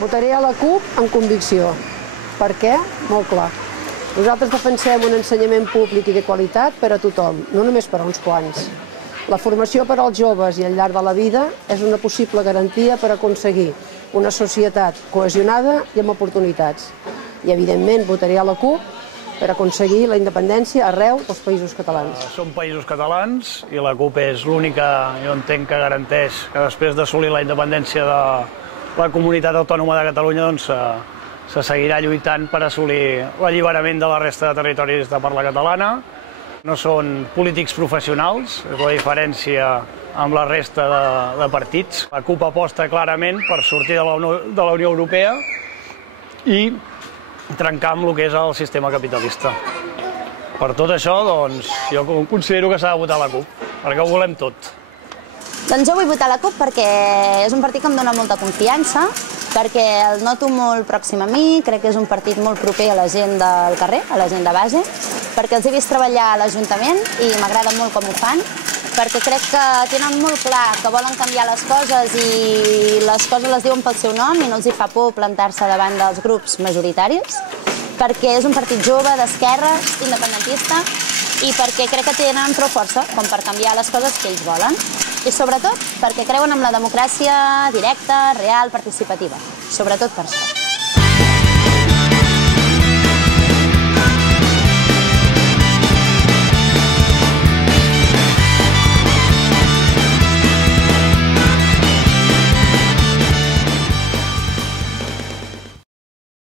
Votaré a la CUP amb convicció. Per què? Molt clar. Nosaltres defensem un ensenyament públic i de qualitat per a tothom, no només per a uns quants. La formació per als joves i al llarg de la vida és una possible garantia per aconseguir una societat cohesionada i amb oportunitats. I, evidentment, votaré a la CUP per aconseguir la independència arreu dels països catalans. Som països catalans i la CUP és l'única, jo entenc, que garanteix que després d'assolir la independència de la comunitat autònoma de Catalunya se seguirà lluitant per assolir l'alliberament de la resta de territoris de parla catalana. No són polítics professionals, és la diferència amb la resta de partits. La CUP aposta clarament per sortir de la Unió Europea i trencar amb el que és el sistema capitalista. Per tot això, doncs, jo considero que s'ha de votar la CUP, perquè ho volem tot. Doncs jo vull votar la CUP perquè és un partit que em dona molta confiança, perquè el noto molt pròxim a mi, crec que és un partit molt proper a la gent del carrer, a la gent de base, perquè els he vist treballar a l'Ajuntament i m'agrada molt com ho fan, perquè crec que tenen molt clar que volen canviar les coses i les coses les diuen pel seu nom i no els hi fa por plantar-se davant dels grups majoritaris, perquè és un partit jove, d'esquerres, independentista, i perquè crec que tenen prou força com per canviar les coses que ells volen. I sobretot perquè creuen en la democràcia directa, real, participativa. Sobretot per això.